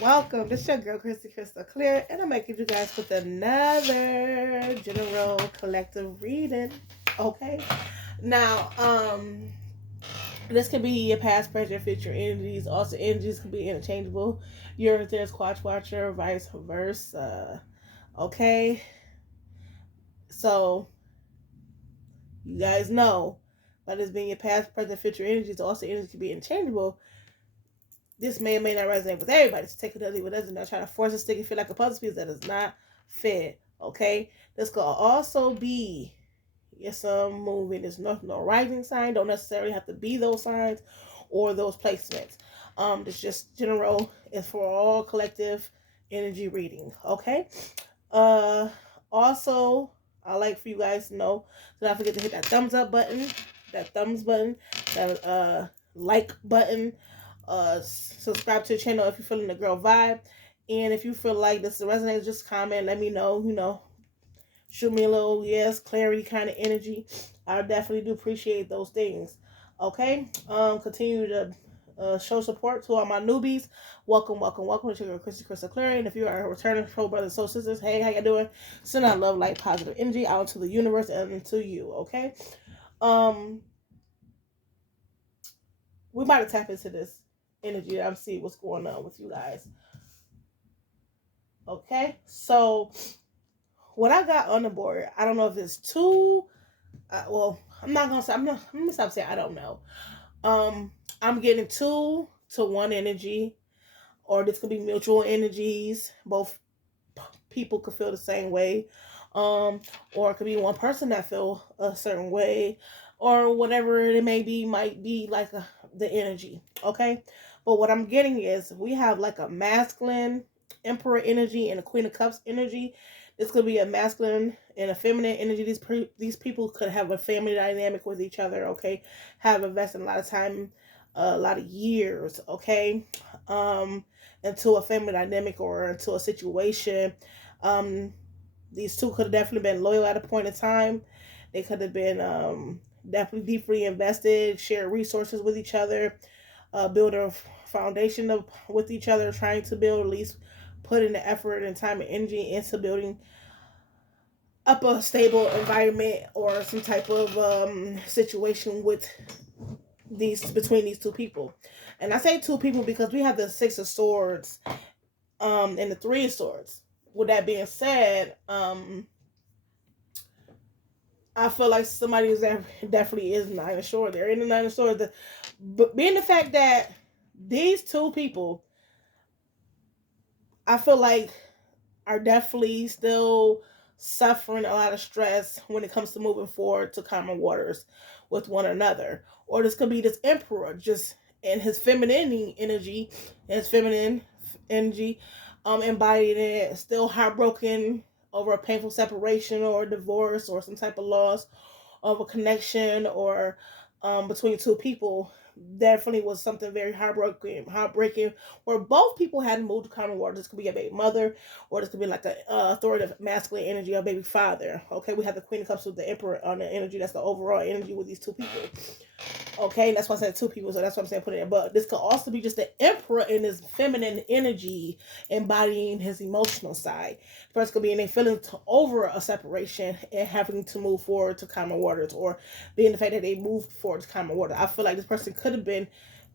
Welcome. This is your girl, Christy Crystal Clear, and I'm making you guys with another general collective reading. Okay. Now, this can be your past, present, future energies. Also, energies can be interchangeable. You're there's Squatch Watcher, vice versa. Okay. So, you guys know, by this being your past, present, future energies, also energies can be interchangeable. This may or may not resonate with everybody. So take it or leave it doesn't. Not try to force a stick and feel like a puzzle piece that is not fit. Okay, this could also be some moving. There's no rising sign. Don't necessarily have to be those signs or those placements. It's just general. It's for all collective energy reading. Okay. Uh, Also, I like for you guys to know. Do not forget to hit that thumbs up button, that thumbs button, that like button. Subscribe to the channel if you're feeling the girl vibe, and if you feel like this resonates, just comment. Let me know. Shoot me a little yes clarity kind of energy. I definitely do appreciate those things. Okay. Continue to show support to all my newbies. Welcome to your Christy Crystal Clearing. And if you are a returning soul brothers, soul sisters, hey, how you doing? Send out love, light, positive energy out into the universe and into you. Okay. Um, we might tap into this energy. I'm see what's going on with you guys. Okay. So what I got on the board, I don't know if it's two. Well, I'm not gonna say. I'm gonna stop saying I don't know. I'm getting 2 to 1 energy, or this could be mutual energies. Both people could feel the same way, or it could be one person that feel a certain way, or whatever it may be. Might be like the energy. Okay, but what I'm getting is we have like a masculine emperor energy and a queen of cups energy. This could be a masculine and a feminine energy. These people could have a family dynamic with each other. Okay, have invested a lot of time, a lot of years. Okay, into a family dynamic or into a situation. Um, these two could have definitely been loyal at a point in time. They could have been definitely deeply invested, share resources with each other, build a foundation with each other, trying to build, at least put in the effort and time and energy into building up a stable environment or some type of situation with these between these two people. And I say two people because we have the Six of Swords and the Three of Swords. With that being said, I feel like somebody is definitely is Nine of Swords. They're in the Nine of Swords. But being the fact that these two people, I feel like, are definitely still suffering a lot of stress when it comes to moving forward to common waters with one another. Or this could be this emperor just in his feminine energy, embodying it, still heartbroken over a painful separation or a divorce or some type of loss of a connection or between two people. Definitely was something very heartbreaking, where both people had moved to common water. This could be a baby mother, or this could be like a authoritative masculine energy, a baby father. Okay, we have the Queen of Cups with the Emperor on the energy. That's the overall energy with these two people. Okay, and that's why I said two people, so that's what I'm saying put it in. But this could also be just the Emperor in his feminine energy, embodying his emotional side. First could be in a feeling over a separation and having to move forward to common waters, or being the fact that they moved forward to common water. I feel like this person could have been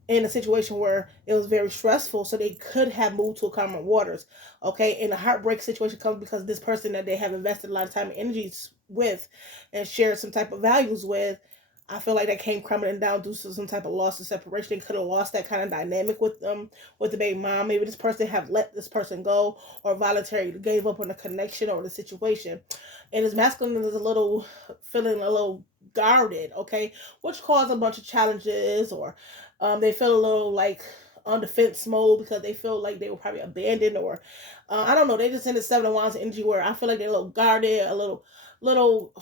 in a situation where it was very stressful, so they could have moved to common waters. Okay, and the heartbreak situation comes because this person that they have invested a lot of time and energy with and shared some type of values with, I feel like that came crumbling down due to some type of loss or separation. They could have lost that kind of dynamic with them, with the baby mom. Maybe this person have let this person go or voluntarily gave up on the connection or the situation. And his masculine is a little feeling a little guarded, okay, which caused a bunch of challenges, or they feel a little like on defense mode because they feel like they were probably abandoned, or I don't know. They just in the Seven of Wands energy where I feel like they're a little guarded, a little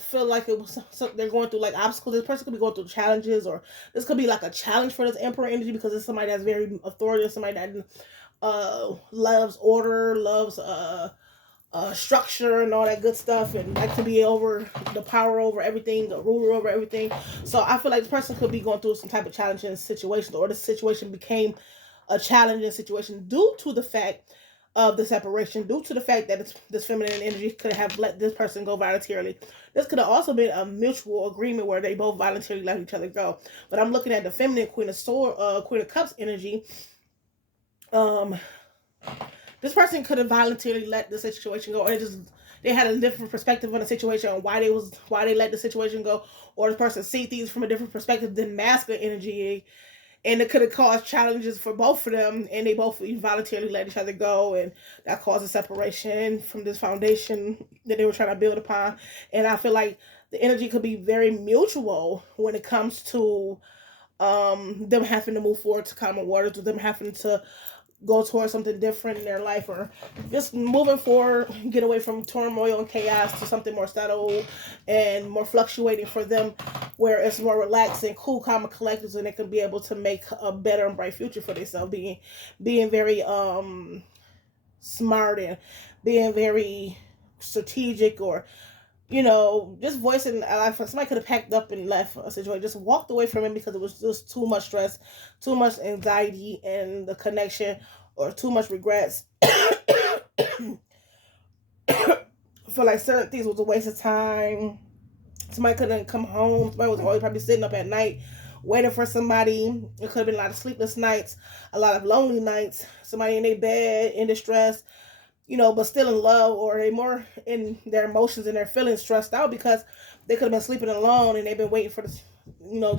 feel like it was they're going through like obstacles. This person could be going through challenges, or this could be like a challenge for this Emperor energy because it's somebody that's very authoritative, somebody that loves order, loves structure and all that good stuff, and like to be over the power over everything, the ruler over everything. So I feel like this person could be going through some type of challenging situation, or the situation became a challenging situation due to the fact of the separation, due to the fact that this feminine energy could have let this person go voluntarily. This could have also been a mutual agreement where they both voluntarily let each other go. But I'm looking at the feminine Queen of Cups energy. Um, this person could have voluntarily let the situation go, or they had a different perspective on the situation on why they let the situation go, or the person see things from a different perspective than masculine energy, and it could have caused challenges for both of them, and they both voluntarily let each other go, and that caused a separation from this foundation that they were trying to build upon. And I feel like the energy could be very mutual when it comes to them having to move forward to common waters, with them having to go towards something different in their life, or just moving forward, get away from turmoil and chaos to something more settled and more fluctuating for them, where it's more relaxed and cool, calm, and collected, and they can be able to make a better and bright future for themselves, being very smart, and being very strategic, or just voicing. Like, somebody could have packed up and left a situation, just walked away from it because it was just too much stress, too much anxiety in the connection, or too much regrets. Feel like certain things was a waste of time. Somebody couldn't come home. Somebody was always probably sitting up at night waiting for somebody. It could have been a lot of sleepless nights, a lot of lonely nights. Somebody in their bed in distress, but still in love, or they more in their emotions and their feelings stressed out because they could have been sleeping alone and they've been waiting for this,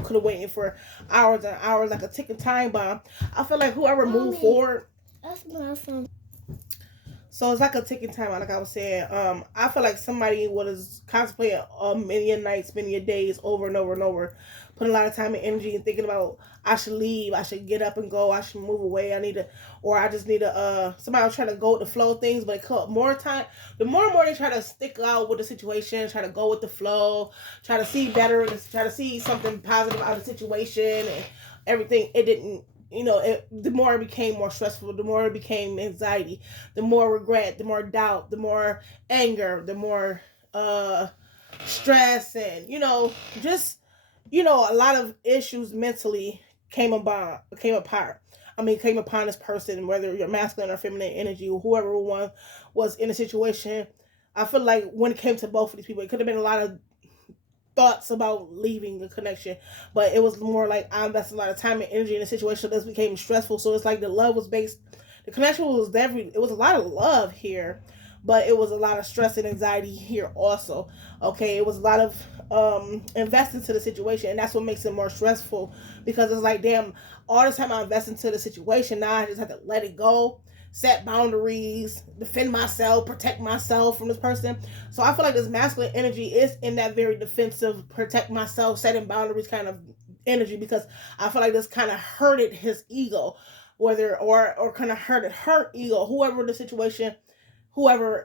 could have waited for hours and hours, like a ticking time bomb. I feel like whoever moved forward. That's my phone. So it's like a ticking time, like I was saying. I feel like somebody was contemplating many a nights, many a days, over and over and over, putting a lot of time and energy and thinking about, I should leave, I should get up and go, I should move away, I just need to, somebody was trying to go with the flow of things, but it caught more time. The more and more they try to stick out with the situation, try to go with the flow, try to see better, try to see something positive out of the situation and everything, it didn't. The more it became more stressful, the more it became anxiety, the more regret, the more doubt, the more anger, the more stress, and just a lot of issues mentally came upon came upon this person, whether you're masculine or feminine energy, or whoever one was in a situation. I feel like when it came to both of these people, it could have been a lot of thoughts about leaving the connection, but it was more like I invested a lot of time and energy in a situation that became stressful. So it's like the connection was it was a lot of love here, but it was a lot of stress and anxiety here also. Okay, it was a lot of invest into the situation, and that's what makes it more stressful, because it's like, damn, all the time I invest into the situation, now I just have to let it go, set boundaries, defend myself, protect myself from this person. So I feel like this masculine energy is in that very defensive, protect myself, setting boundaries kind of energy, because I feel like this kind of hurted his ego, whether or kind of hurted her ego, whoever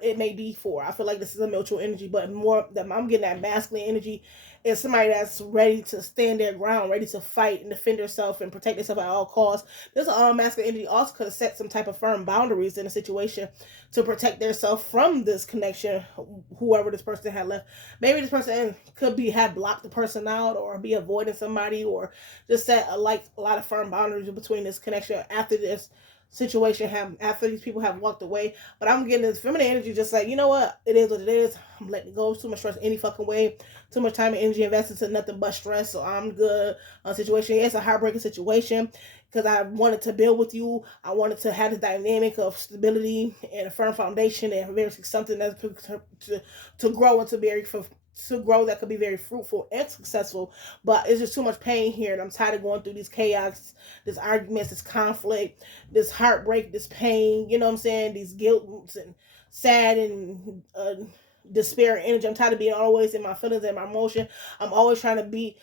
it may be for. I feel like this is a mutual energy, but more that I'm getting that masculine energy is somebody that's ready to stand their ground, ready to fight and defend herself and protect herself at all costs. This masculine energy also could have set some type of firm boundaries in a situation to protect themselves from this connection, whoever this person had left. Maybe this person could have blocked the person out, or be avoiding somebody, or just set a lot of firm boundaries between this connection after this situation after these people have walked away. But I'm getting this feminine energy, just like, you know what, it is what it is. I'm letting it go. It's too much stress any fucking way, too much time and energy invested to nothing but stress. So I'm good on situation. It's a heartbreaking situation, because I wanted to build with you. I wanted to have the dynamic of stability and a firm foundation, and something that's to grow and to grow, that could be very fruitful and successful. But it's just too much pain here, and I'm tired of going through these chaos, this arguments, this conflict, this heartbreak, this pain, you know what I'm saying, these guilt and sad and despair energy. I'm tired of being always in my feelings and my emotion. I'm always trying to be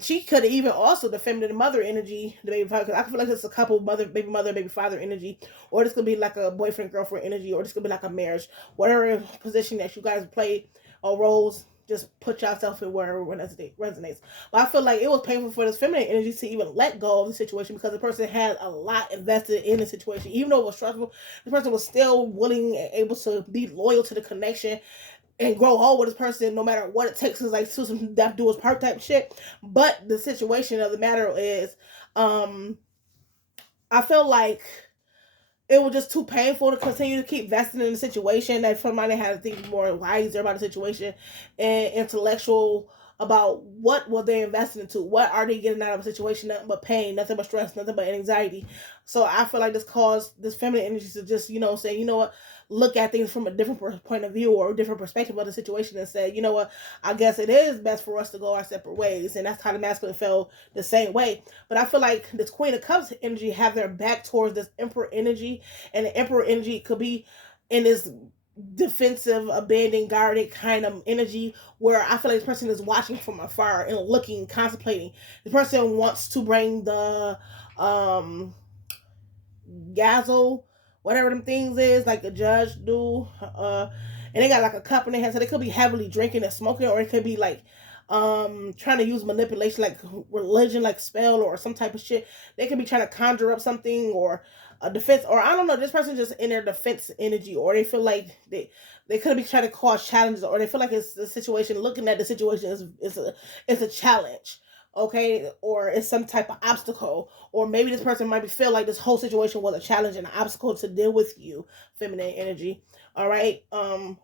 she could have even also the feminine mother energy, the baby father, because I feel like it's a couple baby mother, baby father energy, or this could be like a boyfriend girlfriend energy, or this could be like a marriage, whatever position that you guys play or roles, just put yourself in wherever resonates. But I feel like it was painful for this feminine energy to even let go of the situation, because the person had a lot invested in the situation. Even though it was stressful, the person was still willing and able to be loyal to the connection and grow old with this person no matter what it takes. It's like some death do his part type shit. But the situation of the matter is, I feel like it was just too painful to continue to keep vesting in the situation. That somebody had to think more wiser about the situation and intellectual about what were they investing into, what are they getting out of a situation, nothing but pain, nothing but stress, nothing but anxiety. So I feel like this caused this feminine energy to just, say, you know what, look at things from a different point of view or a different perspective of the situation and say, you know what, I guess it is best for us to go our separate ways. And that's how the masculine felt the same way. But I feel like this Queen of Cups energy have their back towards this Emperor energy, and the Emperor energy could be in this defensive, abandoned, guarded kind of energy where I feel like this person is watching from afar and looking, contemplating. The person wants to bring the gazzle, whatever them things is, like the judge do. And they got like a cup in their hand, so they could be heavily drinking and smoking, or it could be like trying to use manipulation, like religion, like spell or some type of shit. They could be trying to conjure up something or a defense, or I don't know, this person just in their defense energy, or they feel like they could be trying to cause challenges, or they feel like it's the situation, looking at the situation is a challenge, okay, or it's some type of obstacle, or maybe this person might be feel like this whole situation was a challenge and an obstacle to deal with you, feminine energy. All right,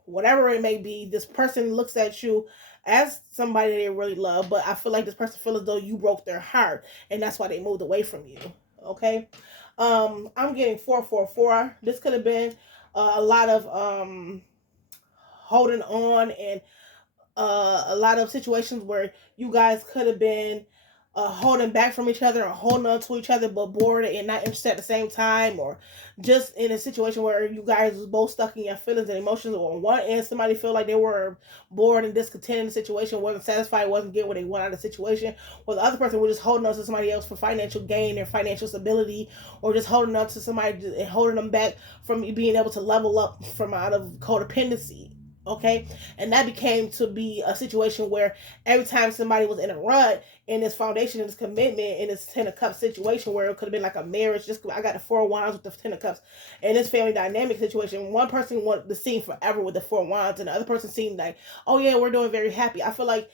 whatever it may be, this person looks at you as somebody they really love, but I feel like this person feels as though you broke their heart, and that's why they moved away from you. Okay, I'm getting 444. This could have been a lot of holding on and a lot of situations where you guys could have been holding back from each other or holding on to each other but bored and not interested at the same time, or just in a situation where you guys was both stuck in your feelings and emotions, or on one end somebody felt like they were bored and discontent in the situation, wasn't satisfied, wasn't getting what they want out of the situation, while the other person was just holding on to somebody else for financial gain or financial stability, or just holding on to somebody and holding them back from being able to level up from out of codependency. Okay, and that became to be a situation where every time somebody was in a rut in this foundation, in this commitment, in this 10 of cups situation, where it could have been like a marriage, just I got the 4 of wands with the 10 of cups, and this family dynamic situation, one person wanted the scene forever with the 4 of wands, and the other person seemed like, oh yeah, we're doing very happy. I feel like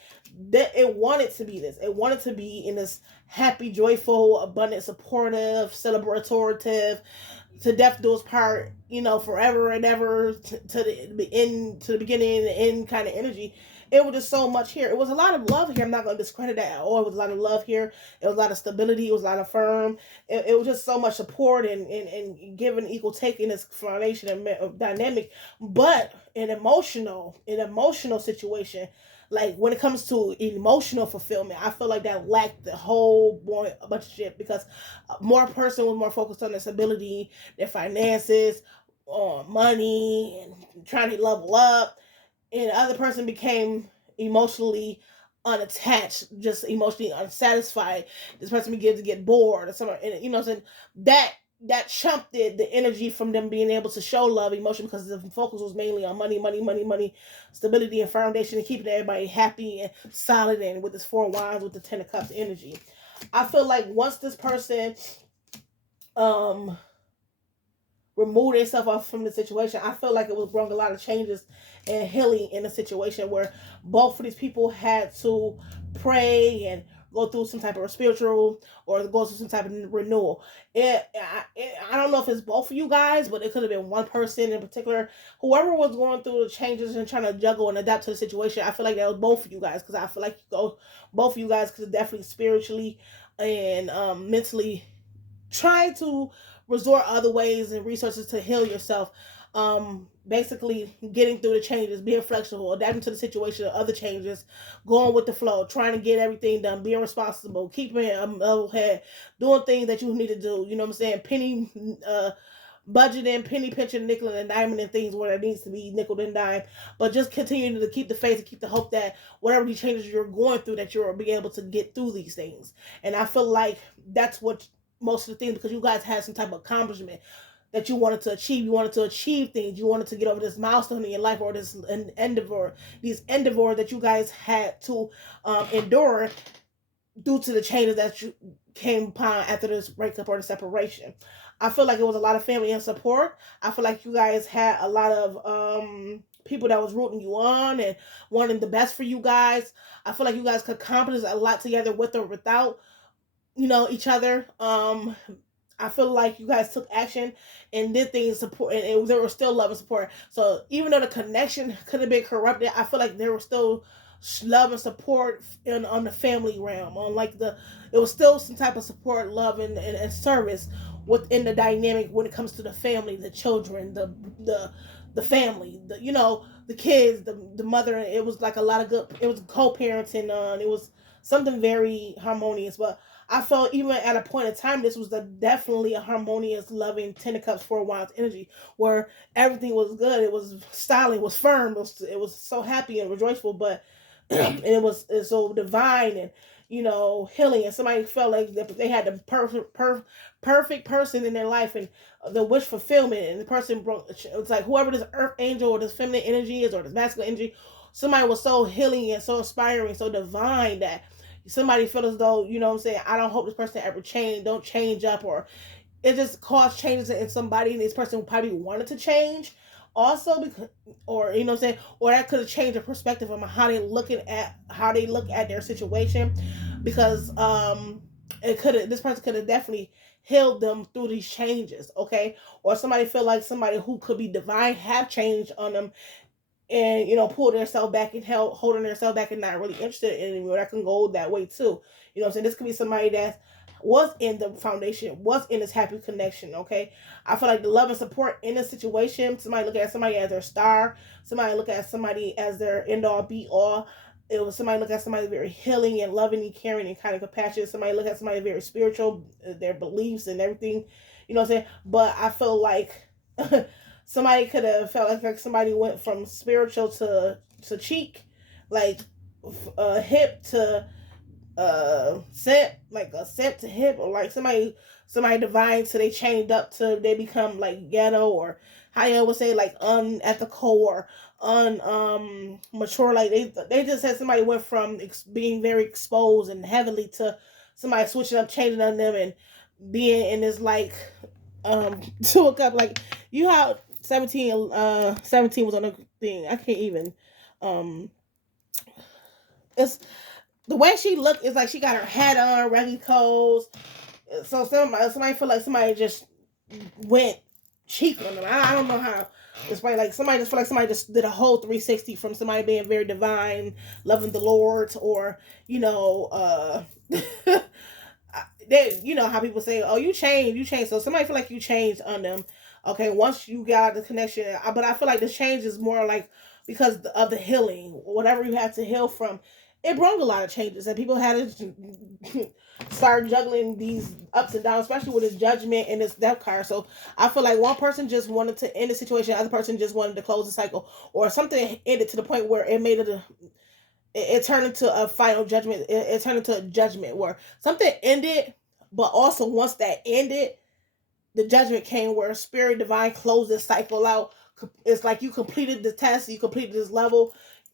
that it wanted to be this, it wanted to be in this happy, joyful, abundant, supportive, celebratory, to death do us part, forever and ever, to the end, to the beginning and the end kind of energy. It was just so much here. It was a lot of love here. I'm not going to discredit that at all. It was a lot of love here. It was a lot of stability. It was a lot of firm. It was just so much support and giving equal take in this foundation and dynamic. But an emotional situation, like when it comes to emotional fulfillment, I feel like that lacked the whole boy a bunch of shit, because more person was more focused on their stability, their finances, on money, and trying to level up, and the other person became emotionally unattached, just emotionally unsatisfied. This person began to get bored or something, and what I'm saying, that chumped the energy from them being able to show love, emotion, because the focus was mainly on money, money, money, money, stability and foundation, and keeping everybody happy and solid, and with this 4 of wands with the 10 of cups energy. I feel like once this person um remove themselves off from the situation, I feel like it was brought a lot of changes and healing in a situation where both of these people had to pray and go through some type of spiritual, or go through some type of renewal. I don't know if it's both of you guys, but it could have been one person in particular. Whoever was going through the changes and trying to juggle and adapt to the situation, I feel like that was both of you guys, because I feel like both of you guys could definitely spiritually and mentally try to resort other ways and resources to heal yourself. Basically getting through the changes, being flexible, adapting to the situation, other changes, going with the flow, trying to get everything done, being responsible, keeping a level head, doing things that you need to do. You know what I'm saying? Budgeting, penny pinching, nickel and diamond, and things where it needs to be nickel and dime. But just continuing to keep the faith and keep the hope that whatever these changes you're going through, that you'll be able to get through these things. And I feel like that's what most of the things, because you guys had some type of accomplishment that you wanted to achieve. You wanted to achieve things. You wanted to get over this milestone in your life, or this endeavor, these endeavors that you guys had to endure due to the changes that you came upon after this breakup or the separation. I feel like it was a lot of family and support. I feel like you guys had a lot of people that was rooting you on and wanting the best for you guys. I feel like you guys could accomplish a lot together with or without each other. I feel like you guys took action and did things support, and there was still love and support. So even though the connection could have been corrupted, I feel like there was still love and support on the family realm. On like it was still some type of support, love, and service within the dynamic when it comes to the family, the children, the family, the kids, the mother. It was like a lot of good. It was co-parenting. It was something very harmonious, but I felt even at a point in time, this was definitely a harmonious, loving Ten of Cups, Four of Wands energy, where everything was good. It was styling, it was firm, it was so happy and rejoiceful, but and it's so divine and healing. And somebody felt like they had the perfect person in their life and the wish fulfillment, and the person broke. It's like whoever this earth angel or this feminine energy is or this masculine energy, somebody was so healing and so inspiring, so divine that somebody felt as though, what I'm saying, I don't hope this person ever don't change up, or it just caused changes in somebody, and this person probably wanted to change also, because, or what I'm saying, or that could have changed the perspective of how they look at their situation, because this person could have definitely healed them through these changes, okay? Or somebody feel like somebody who could be divine have changed on them, and pull themselves back and holding themselves back and not really interested in anymore. That can go that way too. What I'm saying? This could be somebody that was in the foundation, was in this happy connection. Okay, I feel like the love and support in this situation. Somebody look at somebody as their star. Somebody look at somebody as their end all be all. It was somebody look at somebody very healing and loving and caring and kind of compassionate. Somebody look at somebody very spiritual, their beliefs and everything. You know what I'm saying? But I feel like somebody could have felt like somebody went from spiritual to cheek, like hip to scent, like a scent to hip, or like somebody divine, so they changed up to they become like ghetto, or how you would say like unethical or mature. Like they just said somebody went from being very exposed and heavenly to somebody switching up, changing on them, and being in this like to a cup, like you how 17 was on the thing. I can't even it's the way she looked is like she got her hat on, regular clothes. So somebody feel like somebody just went cheap on them. I don't know how. It's probably like somebody just feel like somebody just did a whole 360 from somebody being very divine, loving the Lord, or they, how people say, oh, you changed. So somebody feel like you changed on them. Okay, once you got the connection, but I feel like the change is more like because of the healing, whatever you had to heal from. It brought a lot of changes, and people had to start juggling these ups and downs, especially with this judgment and this death card. So I feel like one person just wanted to end the situation, the other person just wanted to close the cycle, or something ended to the point where it made it turned into a final judgment. It turned into a judgment where something ended, but also once that ended, the judgment came where spirit divine closed this cycle out. It's like you completed the test, you completed this level.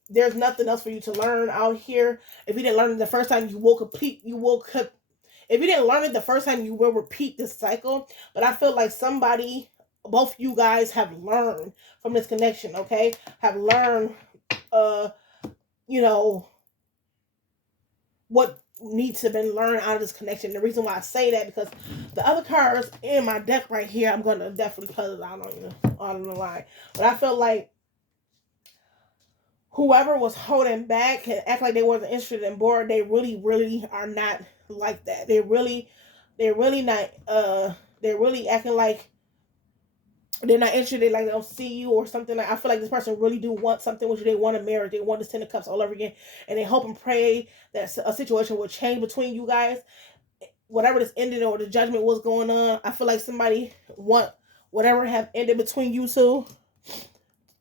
There's nothing else for you to learn out here. If you didn't learn it the first time, you will complete. If you didn't learn it the first time, you will repeat this cycle. But I feel like both you guys have learned from this connection. Okay, have learned, you know, what needs to be learned out of this connection. The reason why I say that, because the other cards in my deck right here, I'm going to definitely put it out on the line. But I feel like whoever was holding back and act like they wasn't interested in board, they really, really are not like that. They're really not. They're really acting like they're not interested. Like they don't see you or something. Like I feel like this person really do want something with you. They want a marriage. They want this Ten of Cups all over again, and they hope and pray that a situation will change between you guys. Whatever this ending or the judgment was going on, I feel like somebody want whatever have ended between you two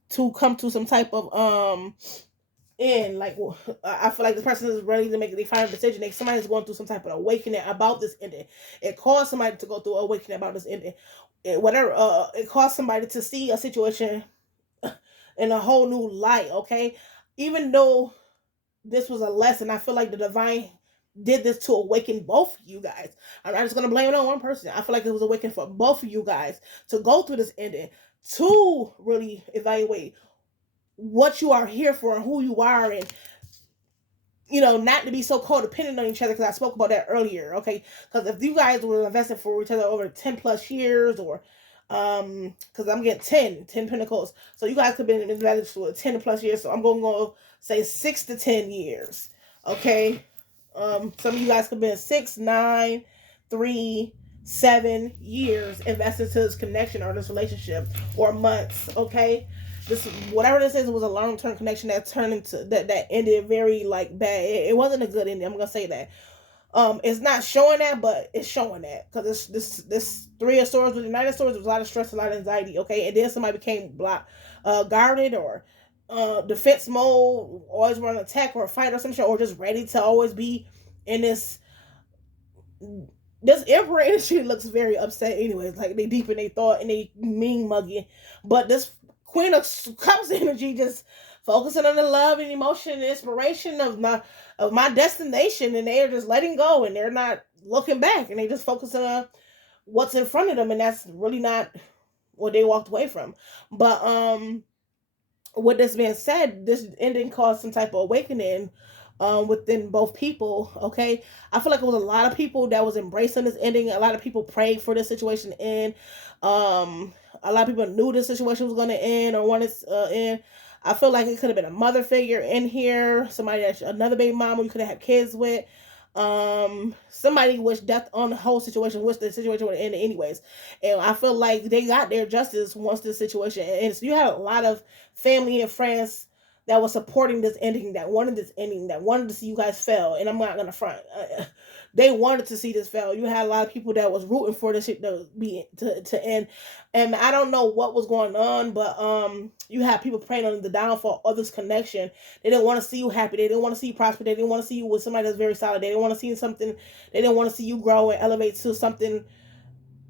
to come to some type of end. Like I feel like this person is ready to make the final decision. Like somebody's going through some type of awakening about this ending. It caused somebody to go through an awakening about this ending. It caused somebody to see a situation in a whole new light. Okay, even though this was a lesson, I feel like the divine did this to awaken both of you guys. I'm not just gonna blame it on one person. I feel like it was awakened for both of you guys to go through this ending, to really evaluate what you are here for and who you are, and not to be so codependent on each other, because I spoke about that earlier, okay? Because if you guys were investing for each other over 10 plus years, or because I'm getting 10 pentacles, so you guys could have been invested for 10 plus years, so I'm going to go say 6 to 10 years, okay? Some of you guys could have been 6, 9, 3, 7 years invested to this connection or this relationship, or months, okay? This, whatever this is, was a long term connection that turned into that ended very like bad. It wasn't a good ending. I'm gonna say that. It's not showing that, but it's showing that, because this Three of Swords with the Knight of Swords was a lot of stress, a lot of anxiety. Okay, and then somebody became guarded, or defense mode, always want to attack or fight or some shit, or just ready to always be in this Emperor energy looks very upset anyways. Like, they deep in their thought and they mean muggy. But this Queen of Cups energy just focusing on the love and emotion and inspiration of my destination, and they're just letting go, and they're not looking back, and they just focusing on what's in front of them, and that's really not what they walked away from. But with this being said, this ending caused some type of awakening within both people. Okay, I feel like it was a lot of people that was embracing this ending. A lot of people prayed for this situation to end. A lot of people knew this situation was going to end or wanted to end. I feel like it could have been a mother figure in here, somebody that another baby mama you could have had kids with. Somebody wished death on the whole situation, wish the situation would have ended anyways. And I feel like they got their justice once this situation ends. So you had a lot of family and friends that was supporting this ending, that wanted this ending, that wanted to see you guys fail. And I'm not gonna front. They wanted to see this fail. You had a lot of people that was rooting for this shit to end. And I don't know what was going on, but you had people praying on the downfall of this connection. They didn't want to see you happy. They didn't want to see you prosper. They didn't want to see you with somebody that's very solid. They didn't want to see something. They didn't want to see you grow and elevate to something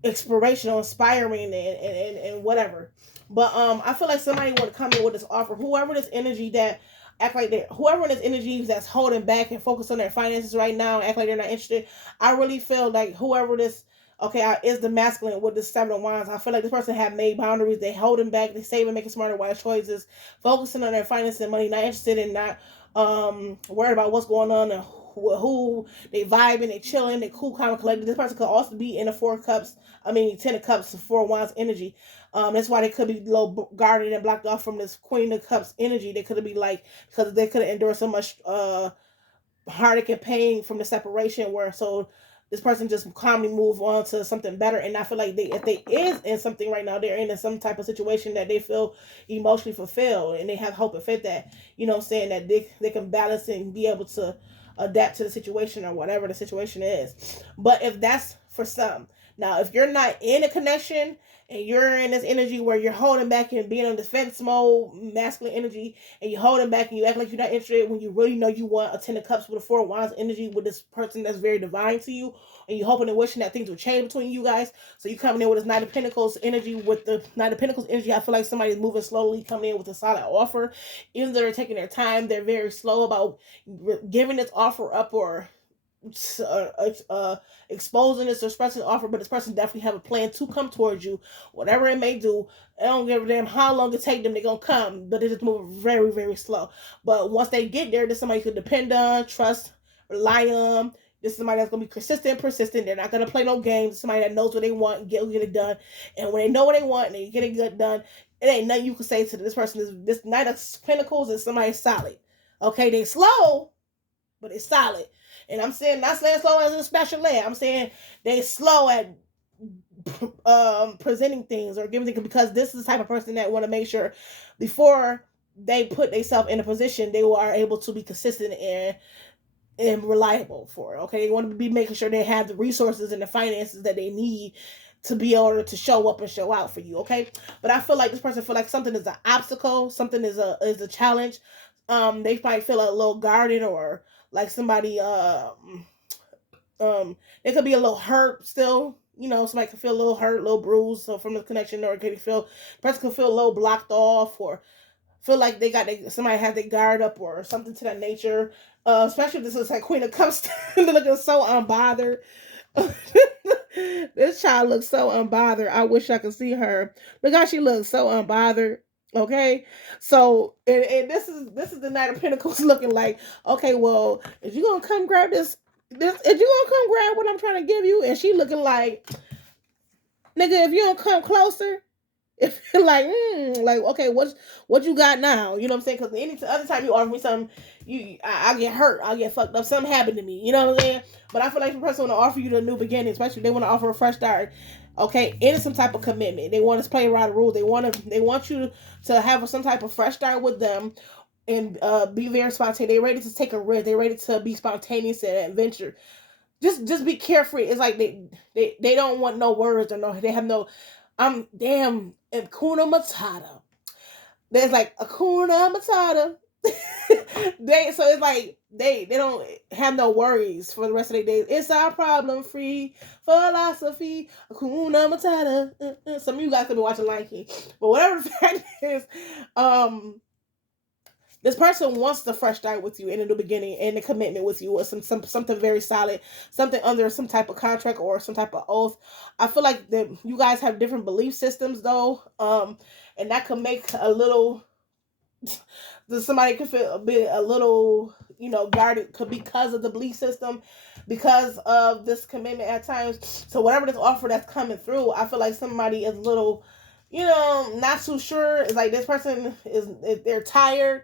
inspirational, inspiring, and whatever. But I feel like somebody want to come in with this offer. Whoever this energy that act like they, whoever in this energy that's holding back and focus on their finances right now, act like they're not interested. I really feel like whoever this, okay, is the masculine with this Seven of Wands. I feel like this person have made boundaries. They holding back. They saving, making smarter, wise choices, focusing on their finances and money, not interested in, not worried about what's going on and who they vibing, they chilling, they cool, calm, and collected. This person could also be in the Four of Cups. I mean, Ten of Cups, Four of Wands energy. That's why they could be low guarded and blocked off from this Queen of Cups energy. They could be like, because they could have endured so much heartache and pain from the separation, where so this person just calmly move on to something better. And I feel like if they is in something right now, they're in some type of situation that they feel emotionally fulfilled, and they have hope and faith that, saying that they can balance and be able to adapt to the situation or whatever the situation is. But if that's for some, now if you're not in a connection and you're in this energy where you're holding back and being on defense mode, masculine energy, and you're holding back and you act like you're not interested when you really know you want a Ten of Cups with a Four of Wands energy with this person that's very divine to you, and you're hoping and wishing that things will change between you guys. So you coming in with this Knight of Pentacles energy. With the Knight of Pentacles energy, I feel like somebody's moving slowly, coming in with a solid offer. Even though they're taking their time, they're very slow about giving this offer up, or exposing this or expressing the offer. But this person definitely have a plan to come towards you, whatever it may do. I don't give a damn how long it take them, they're gonna come, but they just move very, very slow. But once they get there, this somebody you can depend on, trust, rely on. This is somebody that's gonna be consistent, persistent. They're not gonna play no games. Somebody that knows what they want and get it done. And when they know what they want and they get it done, it ain't nothing you can say to this person. This Knight of Pentacles is somebody solid. Okay, they slow, but it's solid. And I'm saying, not saying slow as a special land. I'm saying they slow at presenting things or giving things, because this is the type of person that want to make sure before they put themselves in a position, they are able to be consistent and reliable for it. Okay, they want to be making sure they have the resources and the finances that they need to be able to show up and show out for you. Okay, but I feel like this person feel like something is an obstacle, something is a challenge. They might feel a little guarded, or like somebody it could be a little hurt still. Somebody could feel a little hurt, a little bruised, so from the connection, or could feel the person could feel a little blocked off, or feel like somebody had their guard up or something to that nature. Especially if this is like Queen of Cups looking so unbothered. This child looks so unbothered. I wish I could see her. Look how she looks, so unbothered. Okay, so and this is the Knight of Pentacles looking like, okay, well, if you gonna come grab this, if you gonna come grab what I'm trying to give you, and she looking like, nigga, if you don't come closer, if you're like, okay, what you got now? You know what I'm saying? Because any other time you offer me something, I get hurt, I get fucked up, something happened to me. You know what I'm saying? But I feel like the person want to offer you the new beginning, especially if they want to offer a fresh start. Okay, into some type of commitment. They want to play around the rules. They want you to have some type of fresh start with them, and be very spontaneous. They're ready to take a risk. They're ready to be spontaneous and adventure. Just be carefree. It's like they don't want no words or no. They have no. I'm damn Akuna Matata. There's like Akuna Matata. So it's like they don't have no worries for the rest of their days. It's our problem free philosophy. Akuna Matata. Some of you guys could be watching Lion King, but whatever the fact is, um, this person wants the fresh start with you in the beginning and the commitment with you, or something very solid, something under some type of contract or some type of oath. I feel like that you guys have different belief systems though, and that could make a little somebody could feel a little, guarded, could because of the belief system, because of this commitment at times. So whatever this offer that's coming through, I feel like somebody is a little, not too sure. It's like this person is they're tired,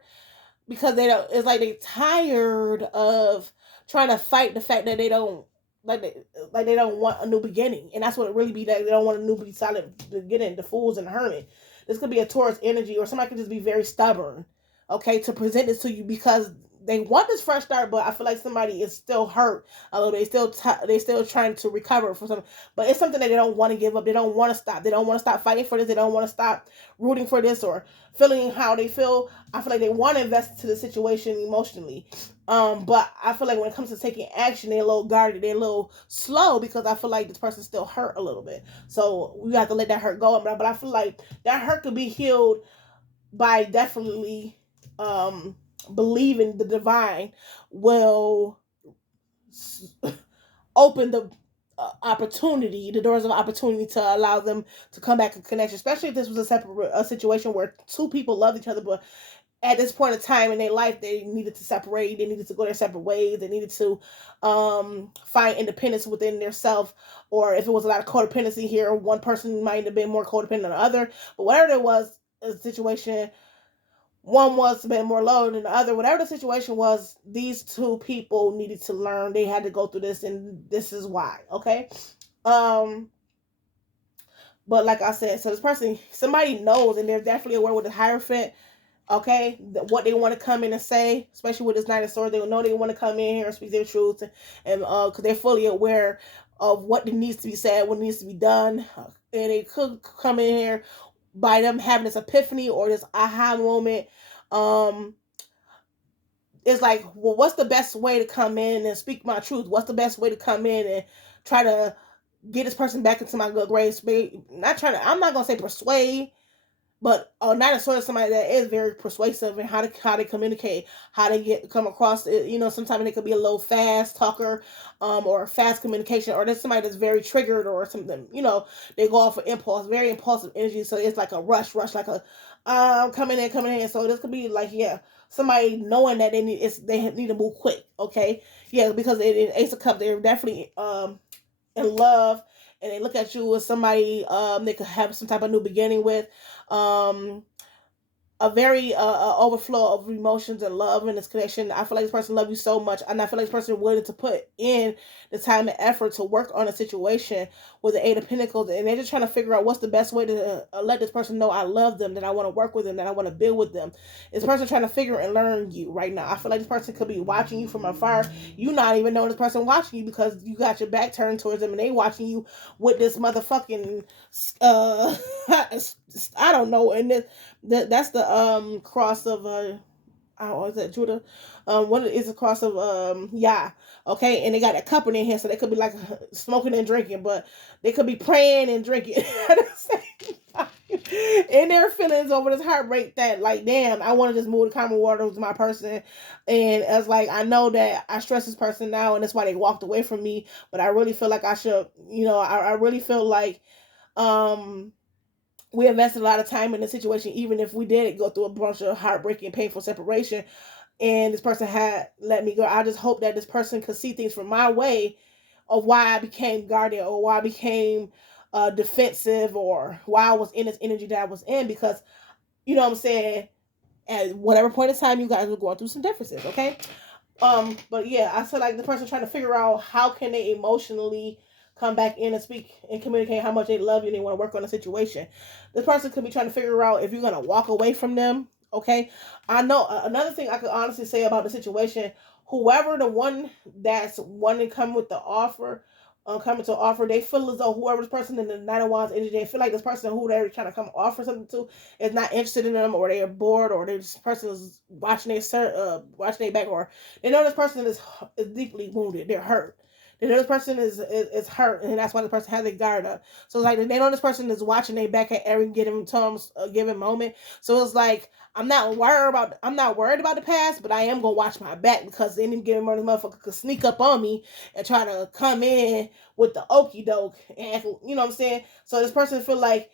because they don't. It's like they tired of trying to fight the fact that they don't like they don't want a new beginning, and that's what it really be. That they don't want a new solid beginning. The fools and the hermit. This could be a Taurus energy, or somebody could just be very stubborn. Okay, to present this to you because they want this fresh start, but I feel like somebody is still hurt a little bit. They still trying to recover from something, but it's something that they don't want to give up. They don't want to stop. They don't want to stop fighting for this. They don't want to stop rooting for this or feeling how they feel. I feel like they want to invest into the situation emotionally. But I feel like when it comes to taking action, they're a little guarded, they're a little slow, because I feel like this person's still hurt a little bit. So we have to let that hurt go. But I feel like that hurt could be healed by definitely believing the divine will open the the doors of opportunity to allow them to come back in connection. Especially if this was a situation where two people love each other, but at this point in time in their life, they needed to separate. They needed to go their separate ways. They needed to find independence within their self. Or if it was a lot of codependency here, one person might have been more codependent than the other. But whatever it was, a situation, one was a bit more low than the other. Whatever the situation was, these two people needed to learn. They had to go through this, and this is why. Okay. Um, but like I said, so this person, somebody knows, and they're definitely aware with the Hierophant. Okay, what they want to come in and say, especially with this Knight of Swords, they know they want to come in here and speak their truth, and because they're fully aware of what needs to be said, what needs to be done, and they could come in here by them having this epiphany or this aha moment. Um, it's like, well, what's the best way to come in and speak my truth? What's the best way to come in and try to get this person back into my good grace? Not trying to. I'm not gonna say persuade, but not as sort of somebody that is very persuasive and how they communicate, how they come across. Sometimes they could be a little fast talker, or fast communication, or there's somebody that's very triggered or something. They go off of impulse, very impulsive energy. So it's like a rush, like a coming in. So this could be like, yeah, somebody knowing that they need to move quick. Okay, yeah, because in Ace of Cups they're definitely in love, and they look at you as somebody they could have some type of new beginning with, um a very overflow of emotions and love in this connection. I feel like this person loves you so much, and I feel like this person willing to put in the time and effort to work on a situation with the Eight of Pentacles, and they're just trying to figure out what's the best way to let this person know I love them, that I want to work with them, that I want to build with them. This person trying to figure and learn you right now. I feel like this person could be watching you from afar. You not even knowing this person watching you because you got your back turned towards them, and they watching you with this motherfucking I don't know, and that's the cross of oh, is that Judah? What is the cross of yeah, okay, and they got that cup in their hand, so they could be like smoking and drinking, but they could be praying and drinking at the same time. In their feelings over this heartbreak, that like, damn, I want to just move to common water with my person, and as like, I know that I stress this person now, and that's why they walked away from me, but I really feel like I should, I really feel like um we invested a lot of time in the situation, even if we did go through a bunch of heartbreaking, painful separation, and this person had let me go. I just hope that this person could see things from my way of why I became guarded or why I became defensive or why I was in this energy that I was in, because you know what I'm saying, at whatever point in time you guys were going through some differences, okay? But yeah, I feel like the person trying to figure out how can they emotionally come back in and speak and communicate how much they love you and they want to work on the situation. This person could be trying to figure out if you're gonna walk away from them. Okay, I know another thing I could honestly say about the situation. Whoever the one that's wanting to come with the offer, coming to offer, they feel as though whoever this person in the Nine of Wands energy, they feel like this person who they're trying to come offer something to is not interested in them, or they are bored, or this person is watching their back, or they know this person is deeply wounded. They're hurt. They know this person is hurt, and that's why the person has their guard up. So it's like they know this person is watching their back at every given time, given moment. So it's like I'm not worried about the past, but I am gonna watch my back, because any given moment, motherfucker could sneak up on me and try to come in with the okey doke, and you know what I'm saying. So this person feel like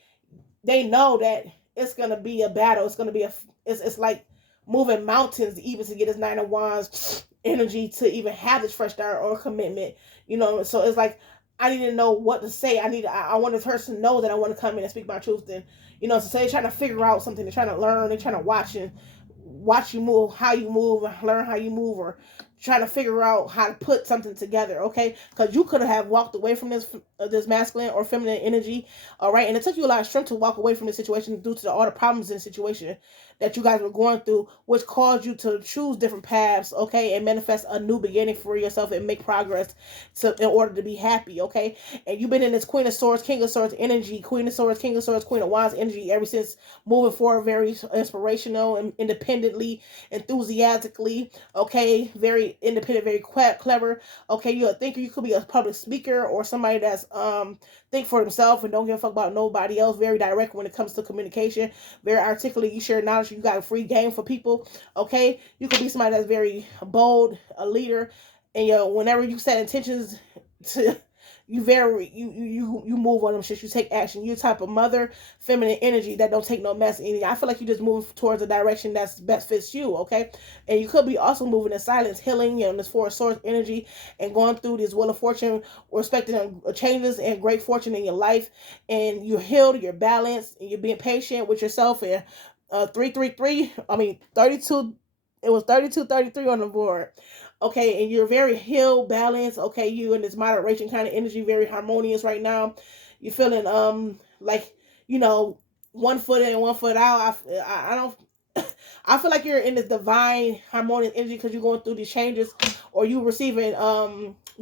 they know that it's gonna be a battle. It's gonna be it's like moving mountains even to get this Nine of Wands energy to even have this fresh start or commitment. You know, so it's like I need to know what to say. I want this person to know that I want to come in and speak my truth. And you know, so they're trying to figure out something. They're trying to learn. They're trying to watch you move, how you move, learn how you move, or trying to figure out how to put something together, okay? Because you could have walked away from this masculine or feminine energy, all right? And it took you a lot of strength to walk away from the situation due to all the problems in the situation that you guys were going through, which caused you to choose different paths, okay, and manifest a new beginning for yourself and make progress in order to be happy, okay? And you've been in this Queen of Swords, King of Swords energy, Queen of Swords, King of Swords, Queen of Wands energy ever since, moving forward very inspirational and independently, enthusiastically, okay, very independent, very clever, okay, you're a thinker. You could be a public speaker or somebody that's think for himself and don't give a fuck about nobody else, very direct when it comes to communication, very articulate. You share knowledge. You got a free game for people, okay? You could be somebody that's very bold, a leader, and whenever you set intentions to you move on them shit. You take action. You type of mother, feminine energy that don't take no mess. And I feel like you just move towards a direction that's best fits you, okay? And you could be also moving in silence, healing, this Four of Swords energy, and going through this Wheel of Fortune, respecting changes and great fortune in your life. And you're healed, you're balanced, and you're being patient with yourself. And 333, I mean 32. It was 3233 on the board. Okay, and you're very healed, balanced. Okay, you in this moderation kind of energy, very harmonious right now. You're feeling like, you know, 1 foot in, 1 foot out. I don't. I feel like you're in this divine harmonious energy because you're going through these changes, or you receiving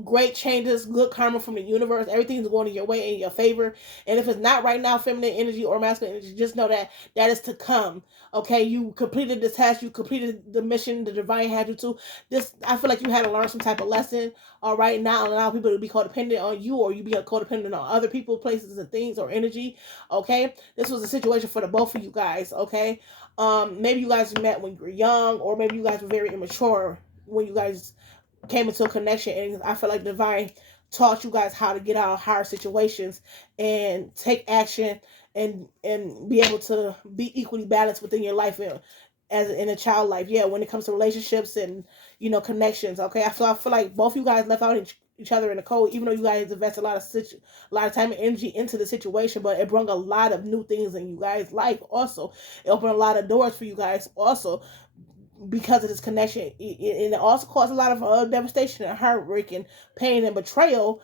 great changes, good karma from the universe. Everything's going in your way, in your favor. And if it's not right now, feminine energy or masculine energy, just know that that is to come. Okay, you completed this task, you completed the mission the divine had you to. This, I feel like you had to learn some type of lesson. All right, not allow people to be codependent on you, or you be codependent on other people, places, and things, or energy. Okay, this was a situation for the both of you guys. Okay, maybe you guys met when you were young, or maybe you guys were very immature when you guys came into a connection, and I feel like divine taught you guys how to get out of hard situations and take action, and be able to be equally balanced within your life, as in a child life. Yeah, when it comes to relationships and connections. Okay, I feel like both you guys left out each other in the cold, even though you guys invested a lot of time and energy into the situation, but it brought a lot of new things in you guys' life. Also, it opened a lot of doors for you guys. Also, because of this connection, and it also caused a lot of devastation and heartbreak and pain and betrayal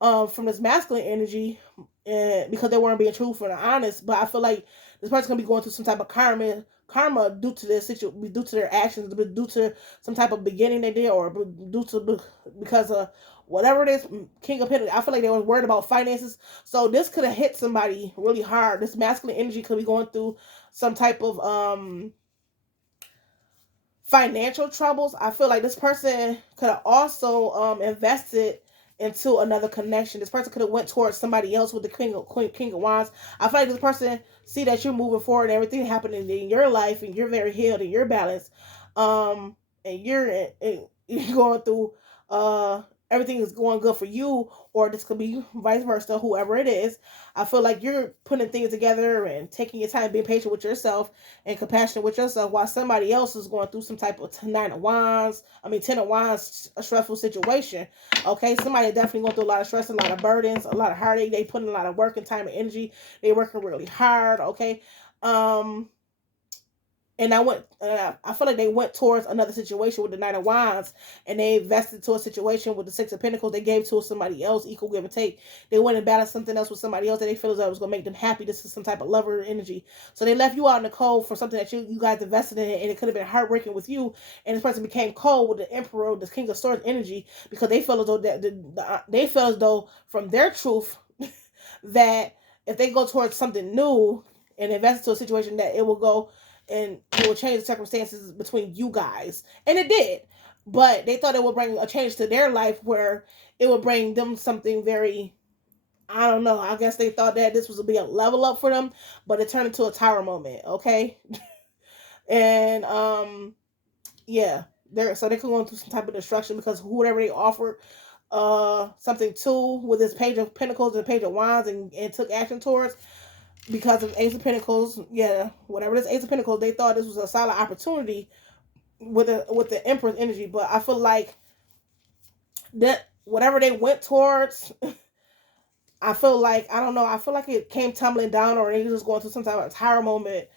from this masculine energy, and because they weren't being truthful and honest. But I feel like this person's gonna be going through some type of karma due to this situation, due to their actions, due to some type of beginning they did, or due to because of whatever it is. King of Pentacles, I feel like they were worried about finances, so this could have hit somebody really hard. This masculine energy could be going through some type of financial troubles. I feel like this person could have also invested into another connection. This person could have went towards somebody else with the King of Wands. I feel like this person see that you're moving forward and everything happening in your life, and you're very healed and you're balanced, and you're going through everything is going good for you, or this could be vice versa, whoever it is. I feel like you're putting things together and taking your time, being patient with yourself and compassionate with yourself, while somebody else is going through some type of ten of wands, a stressful situation. Okay, somebody definitely going through a lot of stress, a lot of burdens, a lot of heartache. They put in a lot of work and time and energy. They working really hard. Okay, um, and I feel like they went towards another situation with the Knight of Wands, and they invested to a situation with the Six of Pentacles. They gave to somebody else, equal give and take. They went and balanced something else with somebody else that they feel as though was going to make them happy. This is some type of lover energy. So they left you out in the cold for something that you guys invested in, and it could have been heartbreaking with you. And this person became cold with the Emperor, the King of Swords energy, because they feel as though they feel as though from their truth that if they go towards something new and invest into a situation, that it will go and it will change the circumstances between you guys. And it did. But they thought it would bring a change to their life where it would bring them something very, I don't know. I guess they thought that this was be a level up for them, but it turned into a tower moment, okay? And yeah. So they could go into some type of destruction because whoever they offered something to with this Page of Pentacles and Page of Wands and took action towards, because of Ace of Pentacles, yeah, whatever this Ace of Pentacles, they thought this was a solid opportunity with the Empress energy. But I feel like that whatever they went towards, I feel like, I don't know, I feel like it came tumbling down, or they just going through some type of tower moment,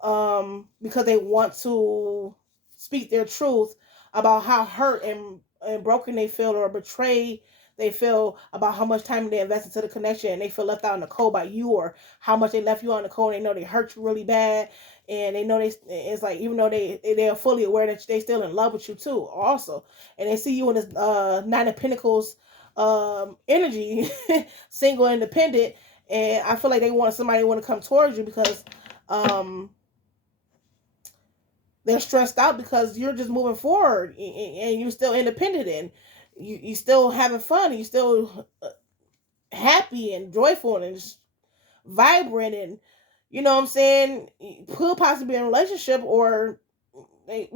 because they want to speak their truth about how hurt and broken they feel, or betrayed they feel about how much time they invest into the connection, and they feel left out in the cold by you, or how much they left you out in the cold. And they know they hurt you really bad, and they know it's like, even though they're fully aware that they still in love with you too also, and they see you in this Nine of Pentacles energy, single, independent, and I feel like they want somebody to want to come towards you because they're stressed out because you're just moving forward, and you're still independent, and you still having fun, and you still happy and joyful and just vibrant, and you know what I'm saying, could possibly be in a relationship, or they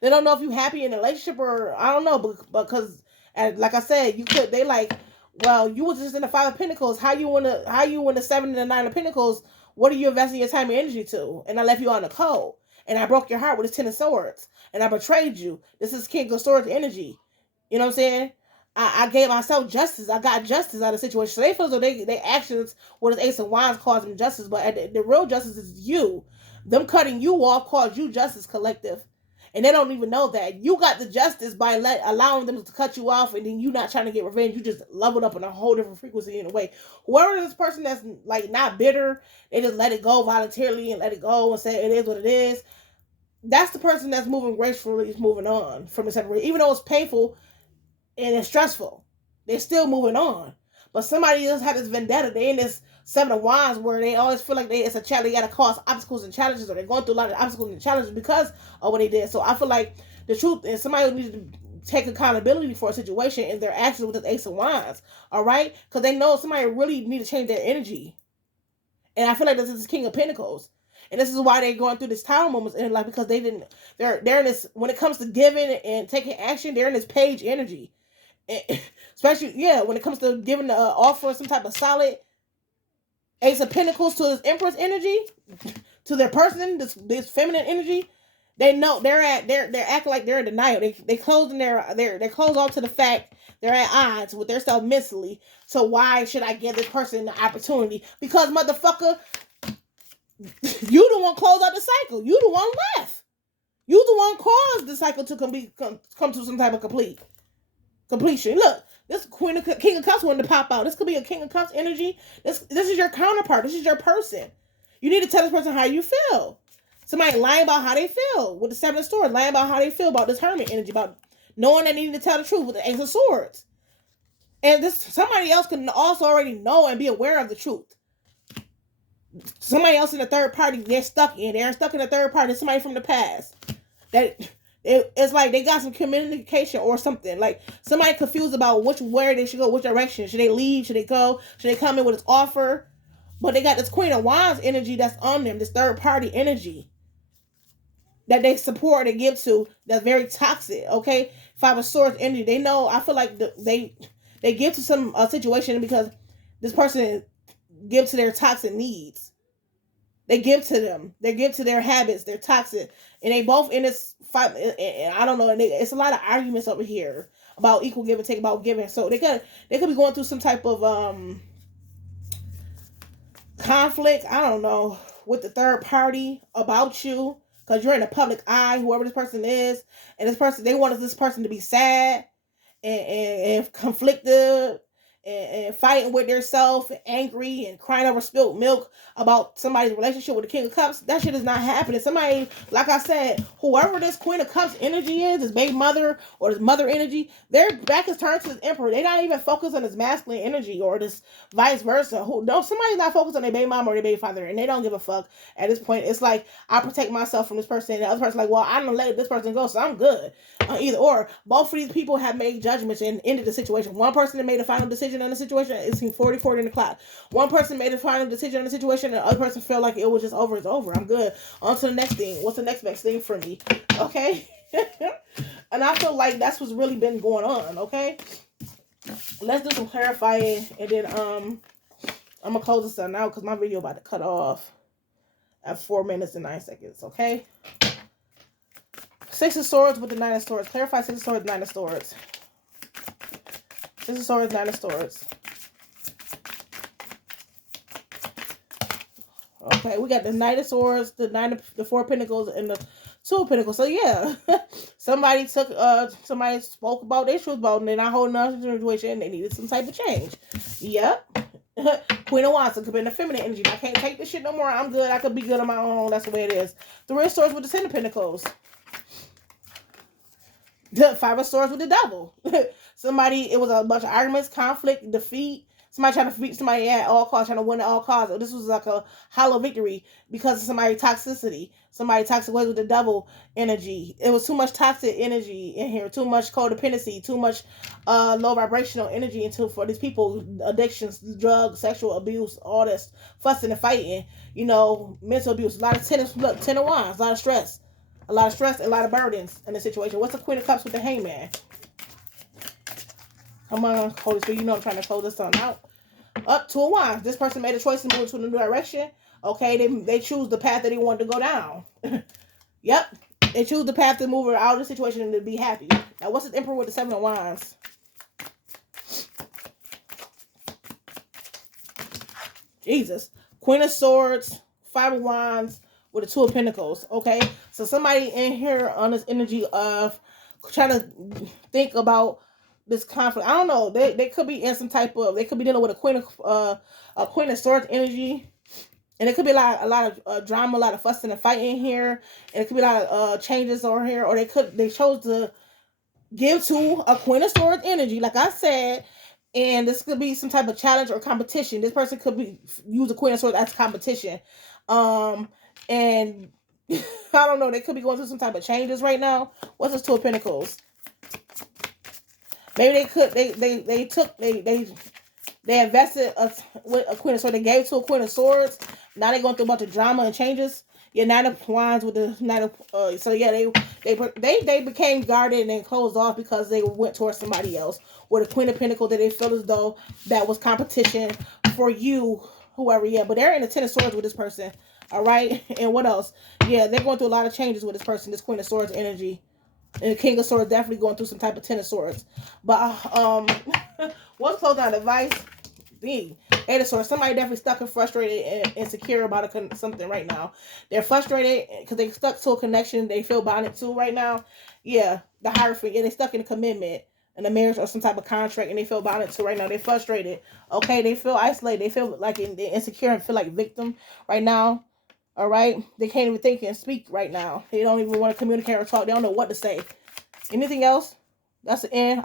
they don't know if you're happy in a relationship, or I don't know, because like I said, they like, well, you was just in the Five of Pentacles, how you in the Seven and the Nine of Pentacles, what are you investing your time and energy to? And I left you on the cold, and I broke your heart with this Ten of Swords, and I betrayed you. This is King of Swords energy. You know what I'm saying? I gave myself justice. I got justice out of the situation. So they feel as though they actions with this Ace of Wands caused them justice, but the real justice is you. Them cutting you off caused you justice, collective. And they don't even know that. You got the justice by allowing them to cut you off, and then you not trying to get revenge. You just leveled up in a whole different frequency in a way. Whoever this person that's like not bitter, they just let it go voluntarily and let it go and say it is what it is. That's the person that's moving gracefully, is moving on from the separation. Even though it's painful and it's stressful, they're still moving on. But somebody else had this vendetta. They in this Seven of Wands where they always feel like it's a challenge. They got to cause obstacles and challenges, or they're going through a lot of obstacles and challenges because of what they did. So I feel like the truth is somebody needs to take accountability for a situation in their actions with this Ace of Wands. All right, because they know somebody really need to change their energy. And I feel like this is King of Pentacles. And this is why they're going through this tower moments in life, because they're in this, when it comes to giving and taking action, they're in this Page energy. Especially, yeah, when it comes to giving the offer some type of solid Ace of Pentacles to this Empress energy, to their person, this feminine energy, they know they're acting like they're in denial. They close off to the fact they're at odds with themselves mentally. So why should I give this person the opportunity? Because motherfucker, you the one close out the cycle. You the one left. You the one caused the cycle to come to some type of completion. Look, this King of Cups wanted to pop out. This could be a King of Cups energy. This is your counterpart. This is your person. You need to tell this person how you feel. Somebody lying about how they feel with the Seven of Swords, lying about how they feel about this Hermit energy, about knowing they need to tell the truth with the Ace of Swords. And this somebody else can also already know and be aware of the truth. Somebody else in the third party, they're stuck in the third party. Somebody from the past that it's like they got some communication or something. Like somebody confused about where they should go, which direction. Should they leave? Should they go? Should they come in with this offer? But they got this Queen of Wands energy that's on them, this third party energy. that they support and give to, that's very toxic. Okay, Five of Swords energy. They know. I feel like they give to some situation because this person gives to their toxic needs. They give to them. They give to their habits. They're toxic, and they both in this fight. And I don't know. And it's a lot of arguments over here about equal give and take, about giving. So they could be going through some type of conflict. I don't know, with the third party about you, because you're in the public eye. Whoever this person is, and this person, they wanted this person to be sad and conflicted and fighting with themselves, angry and crying over spilled milk about somebody's relationship with the King of Cups. That shit is not happening. Somebody, like I said, whoever this Queen of Cups energy is, this baby mother or this mother energy, their back is turned to this Emperor. They're not even focused on this masculine energy or this vice versa. Somebody's not focused on their baby mama or their baby father, and they don't give a fuck at this point. It's like, I protect myself from this person, and the other person like, well, I don't let this person go, so I'm good. Either or. Both of these people have made judgments and ended the situation. One person that made a final decision on the situation, it's 40-40 in the clock. One person made a final decision on the situation, and the other person felt like it was just over. It's over. I'm good. On to the next thing. What's the next best thing for me? Okay? And I feel like that's what's really been going on. Okay? Let's do some clarifying, and then I'm gonna close this out now because my video about to cut off at 4 minutes and 9 seconds. Okay? Six of Swords with the Nine of Swords. Clarify Six of Swords, Nine of Swords. Six of Swords, Nine of Swords. Okay, we got the Knight of Swords, the Four of Pentacles, and the Two of Pentacles. So yeah, somebody spoke about their truth about, and they're not holding on to the situation, and they needed some type of change. Yep. Queen of Wands, it could be in the feminine energy. I can't take this shit no more. I'm good. I could be good on my own. That's the way it is. Three of Swords with the Ten of Pentacles. The Five of Swords with the Devil. Somebody, it was a bunch of arguments, conflict, defeat. Somebody trying to beat somebody at all costs, trying to win at all costs. This was like a hollow victory because of somebody's toxicity. Somebody toxic ways with the devil energy. It was too much toxic energy in here. Too much codependency. Too much low vibrational energy for these people. Addictions, drugs, sexual abuse, all this fussing and fighting. You know, mental abuse. A lot of Ten of Wands. A lot of stress. A lot of stress and a lot of burdens in the situation. What's the Queen of Cups with the Hangman? Come on, Holy Spirit. You know I'm trying to close this on out. Up to a Wands. This person made a choice to move into a new direction. Okay, they choose the path that they wanted to go down. Yep. They choose the path to move out of the situation and to be happy. Now, what's the Emperor with the Seven of Wands? Jesus. Queen of Swords, Five of Wands, with the Two of Pentacles. Okay, so somebody in here on this energy of trying to think about this conflict. I don't know. They could be in some type of. They could be dealing with a Queen of Swords energy, and it could be a lot of drama, a lot of fussing and fighting here, and it could be a lot of changes over here. Or they chose to give to a Queen of Swords energy, like I said. And this could be some type of challenge or competition. This person could use a Queen of Swords as competition. And I don't know, they could be going through some type of changes right now. What's this Two of Pentacles? Maybe they invested with a Queen of Swords. They gave to a Queen of Swords. Now they're going through a bunch of drama and changes. Yeah, Nine of Wands with the Nine of so yeah, they became guarded and closed off because they went towards somebody else. With a Queen of Pentacles that they feel as though that was competition for you, whoever. Yeah, but they're in the Ten of Swords with this person. All right, and what else? Yeah, they're going through a lot of changes with this person, this Queen of Swords energy. And the King of Swords definitely going through some type of Ten of Swords. But what's close down advice? B. Eight of Swords. Somebody definitely stuck and frustrated and insecure about something right now. They're frustrated because they stuck to a connection they feel bonded to right now. Yeah, the Hierophant. Yeah, they stuck in a commitment in a marriage or some type of contract and they feel bonded to right now. They're frustrated. Okay, they feel isolated. They feel like they're insecure and feel like victim right now. All right, they can't even think and speak right now. They don't even want to communicate or talk. They don't know what to say. Anything else? That's the end.